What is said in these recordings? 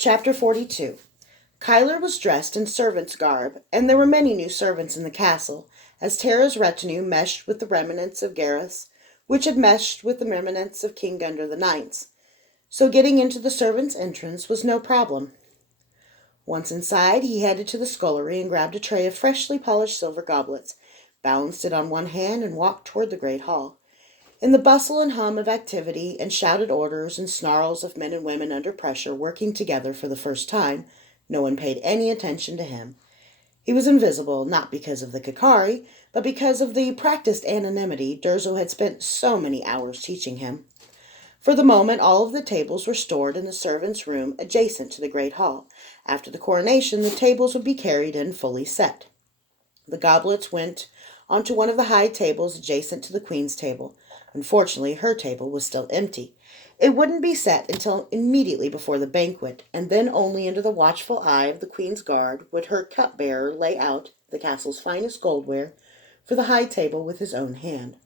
Chapter 42. Kyler was dressed in servant's garb, and there were many new servants in the castle, as Tara's retinue meshed with the remnants of Gareth's, which had meshed with the remnants of King Gundr the Ninth's. So getting into the servants' entrance was no problem. Once inside, he headed to the scullery and grabbed a tray of freshly polished silver goblets, balanced it on one hand, and walked toward the great hall. In the bustle and hum of activity and shouted orders and snarls of men and women under pressure working together for the first time, no one paid any attention to him. He was invisible, not because of the Kakari, but because of the practiced anonymity Durzo had spent so many hours teaching him. For the moment, all of the tables were stored in the servants' room adjacent to the great hall. After the coronation, the tables would be carried in fully set. The goblets went onto one of the high tables adjacent to the queen's table. Unfortunately, her table was still empty. It wouldn't be set until immediately before the banquet, and then only under the watchful eye of the queen's guard would her cupbearer lay out the castle's finest goldware for the high table with his own hand.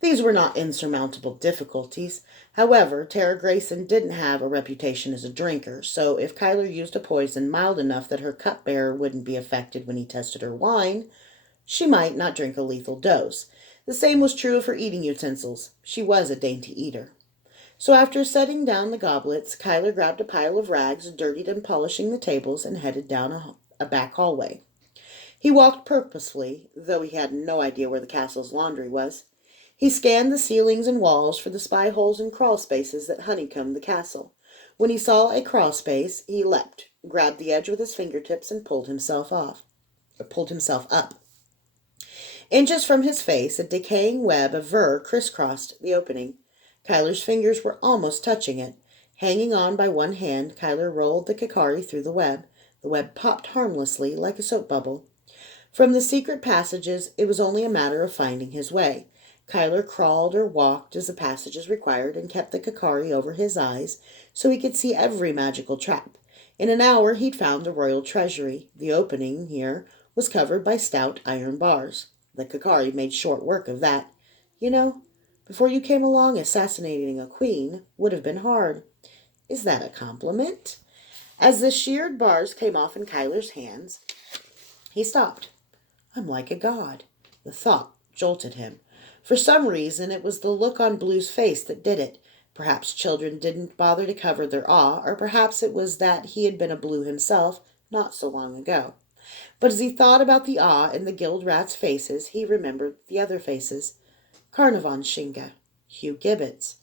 These were not insurmountable difficulties. However, Tara Grayson didn't have a reputation as a drinker, so if Kyler used a poison mild enough that her cupbearer wouldn't be affected when he tested her wine, she might not drink a lethal dose. The same was true of her eating utensils. She was a dainty eater. So after setting down the goblets, Kyler grabbed a pile of rags, dirtied and polishing the tables, and headed down a back hallway. He walked purposefully, though he had no idea where the castle's laundry was. He scanned the ceilings and walls for the spy holes and crawl spaces that honeycombed the castle. When he saw a crawl space, he leapt, grabbed the edge with his fingertips, and pulled himself up. Inches from his face, a decaying web of fur crisscrossed the opening. Kyler's fingers were almost touching it. Hanging on by one hand, Kyler rolled the Kakari through the web. The web popped harmlessly like a soap bubble. From the secret passages, it was only a matter of finding his way. Kyler crawled or walked as the passages required and kept the Kakari over his eyes so he could see every magical trap. In an hour he'd found the royal treasury. The opening here was covered by stout iron bars. The Kakari made short work of that. Before you came along, assassinating a queen would have been hard. Is that a compliment? As the sheared bars came off in Kyler's hands, he stopped. I'm like a god. The thought jolted him. For some reason, it was the look on Blue's face that did it. Perhaps children didn't bother to cover their awe, or perhaps it was that he had been a Blue himself not so long ago. But as he thought about the awe in the guild rats' faces, he remembered the other faces. Carnarvon Shinga, Hugh Gibbets.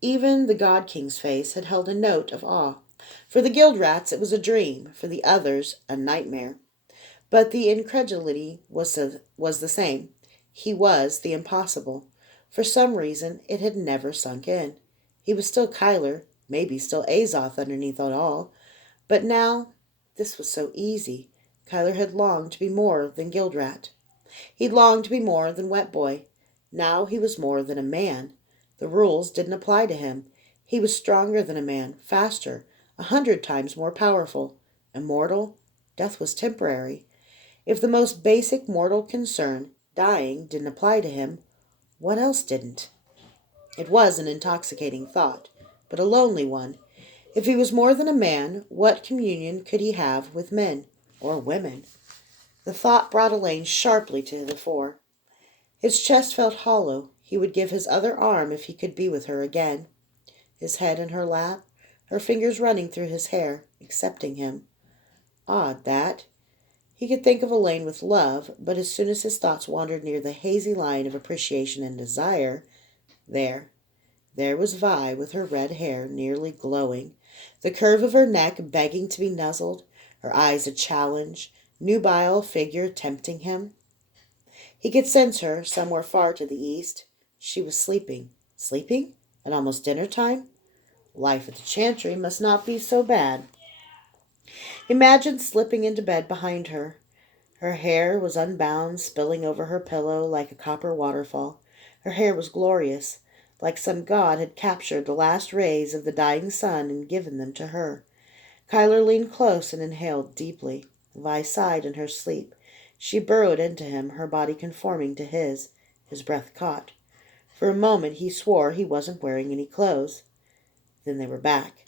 Even the God King's face had held a note of awe. For the guild rats it was a dream, for the others a nightmare. But the incredulity was the same. He was the impossible. For some reason, it had never sunk in. He was still Kyler, maybe still Azoth underneath it all. But now, this was so easy. Kyler had longed to be more than Guildrat. He'd longed to be more than Wet Boy. Now he was more than a man. The rules didn't apply to him. He was stronger than a man, faster, 100 times more powerful. Immortal? Death was temporary. If the most basic mortal concern, dying, didn't apply to him, what else didn't? It was an intoxicating thought, but a lonely one. If he was more than a man, what communion could he have with men or women? The thought brought Elaine sharply to the fore. His chest felt hollow. He would give his other arm if he could be with her again. His head in her lap, her fingers running through his hair, accepting him. Odd, that. He could think of Elaine with love, but as soon as his thoughts wandered near the hazy line of appreciation and desire, there was Vi with her red hair nearly glowing, the curve of her neck begging to be nuzzled, her eyes a challenge, nubile figure tempting him. He could sense her somewhere far to the east. She was sleeping. Sleeping? At almost dinner time? Life at the Chantry must not be so bad. Imagine slipping into bed behind her. Her hair was unbound, spilling over her pillow like a copper waterfall. Her hair was glorious, like some god had captured the last rays of the dying sun and given them to her. Kyler leaned close and inhaled deeply. Vi sighed in her sleep. She burrowed into him, her body conforming to his. His breath caught. For a moment he swore he wasn't wearing any clothes. Then they were back.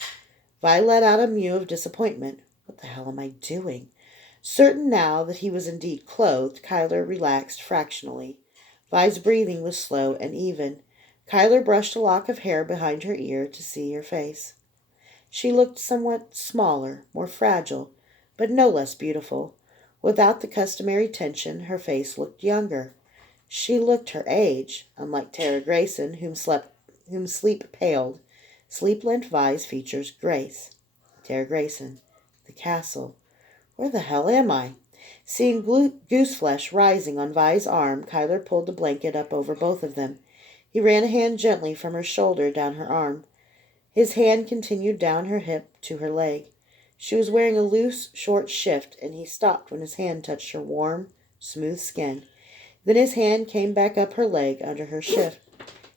Vi let out a mew of disappointment. What the hell am I doing? Certain now that he was indeed clothed, Kyler relaxed fractionally. Vi's breathing was slow and even. Kyler brushed a lock of hair behind her ear to see her face. She looked somewhat smaller, more fragile, but no less beautiful. Without the customary tension, her face looked younger. She looked her age, unlike Tara Grayson, whom sleep paled. Sleep lent Vi's features grace. Tara Grayson. The castle. Where the hell am I? Seeing gooseflesh rising on Vi's arm, Kyler pulled the blanket up over both of them. He ran a hand gently from her shoulder down her arm. His hand continued down her hip to her leg. She was wearing a loose, short shift, and he stopped when his hand touched her warm, smooth skin. Then his hand came back up her leg under her shift.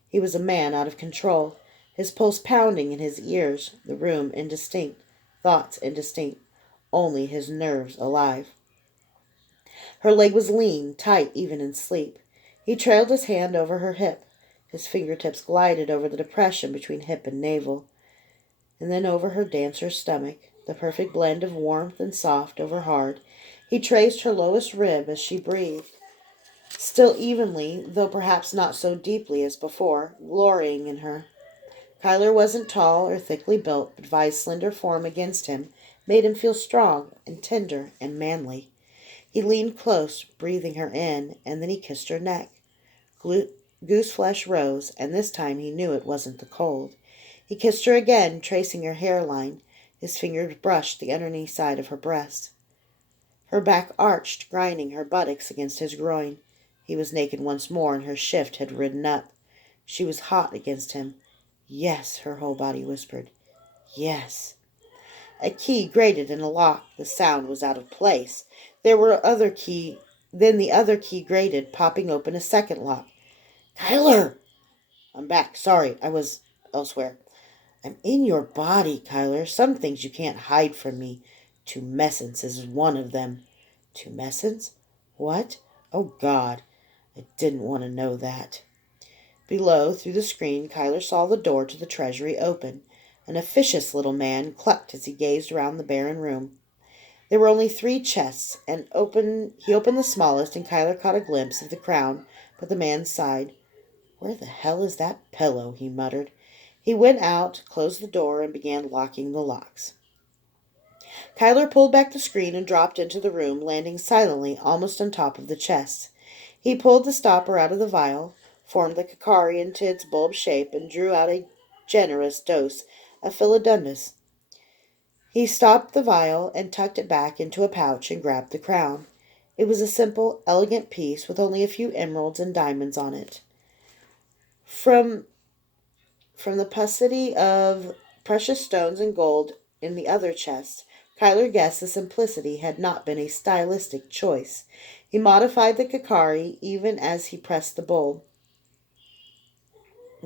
He was a man out of control, his pulse pounding in his ears, the room indistinct, thoughts indistinct, only his nerves alive. Her leg was lean, tight even in sleep. He trailed his hand over her hip. His fingertips glided over the depression between hip and navel, and then over her dancer's stomach, the perfect blend of warmth and soft over hard. He traced her lowest rib as she breathed, still evenly, though perhaps not so deeply as before, glorying in her. Kyler wasn't tall or thickly built, but Vi's slender form against him made him feel strong and tender and manly. He leaned close, breathing her in, and then he kissed her neck. Gooseflesh rose, and this time he knew it wasn't the cold. He kissed her again, tracing her hairline. His fingers brushed the underneath side of her breast. Her back arched, grinding her buttocks against his groin. He was naked once more, and her shift had ridden up. She was hot against him. Yes, her whole body whispered. Yes. A key grated in a lock. The sound was out of place. Then the other key grated, popping open a second lock. Kyler! I'm back. Sorry, I was elsewhere. I'm in your body, Kyler. Some things you can't hide from me. Tumescence is one of them. Tumescence? What? Oh, God. I didn't want to know that. Below, through the screen, Kyler saw the door to the treasury open. An officious little man clucked as he gazed around the barren room. There were only 3 chests, and he opened the smallest, and Kyler caught a glimpse of the crown, but the man sighed. Where the hell is that pillow? He muttered. He went out, closed the door, and began locking the locks. Kyler pulled back the screen and dropped into the room, landing silently almost on top of the chests. He pulled the stopper out of the vial, formed the Kakari into its bulb shape, and drew out a generous dose of Philodendus. He stopped the vial and tucked it back into a pouch and grabbed the crown. It was a simple, elegant piece with only a few emeralds and diamonds on it. From the paucity of precious stones and gold in the other chest, Kyler guessed the simplicity had not been a stylistic choice. He modified the Kakari even as he pressed the bulb,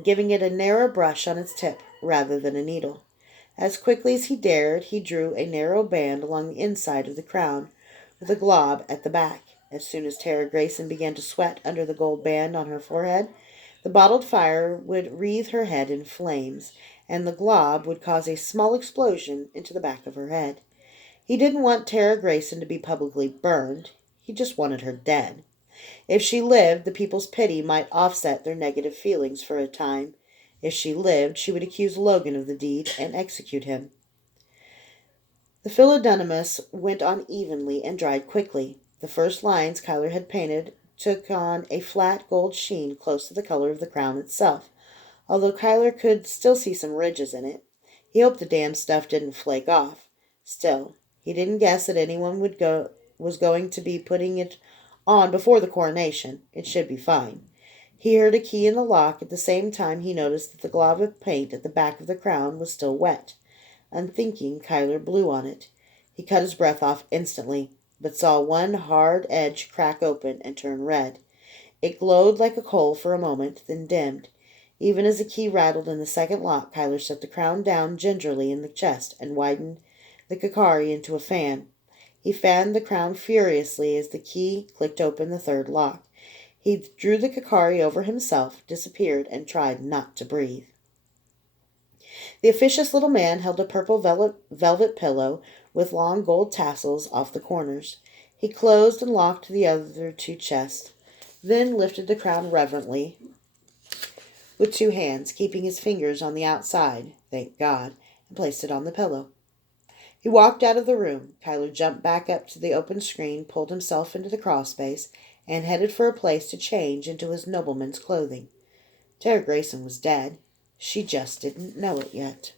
giving it a narrow brush on its tip rather than a needle. As quickly as he dared, he drew a narrow band along the inside of the crown, with a glob at the back. As soon as Tara Grayson began to sweat under the gold band on her forehead, the bottled fire would wreathe her head in flames, and the glob would cause a small explosion into the back of her head. He didn't want Tara Grayson to be publicly burned. He just wanted her dead. If she lived, the people's pity might offset their negative feelings for a time. If she lived, she would accuse Logan of the deed and execute him. The Philodendus went on evenly and dried quickly. The first lines Kyler had painted took on a flat gold sheen close to the color of the crown itself, although Kyler could still see some ridges in it. He hoped the damn stuff didn't flake off. Still, he didn't guess that anyone was going to be putting it on before the coronation. It should be fine. He heard a key in the lock. At the same time, he noticed that the glob of paint at the back of the crown was still wet. Unthinking, Kyler blew on it. He cut his breath off instantly, but saw one hard edge crack open and turn red. It glowed like a coal for a moment, then dimmed. Even as the key rattled in the second lock, Kyler set the crown down gingerly in the chest and widened the Kakari into a fan. He fanned the crown furiously as the key clicked open the third lock. He drew the Kakari over himself, disappeared, and tried not to breathe. The officious little man held a purple velvet pillow with long gold tassels off the corners. He closed and locked the other two chests, then lifted the crown reverently with two hands, keeping his fingers on the outside, thank God, and placed it on the pillow. He walked out of the room. Kyler jumped back up to the open screen, pulled himself into the crawlspace, and headed for a place to change into his nobleman's clothing. Tara Grayson was dead. She just didn't know it yet.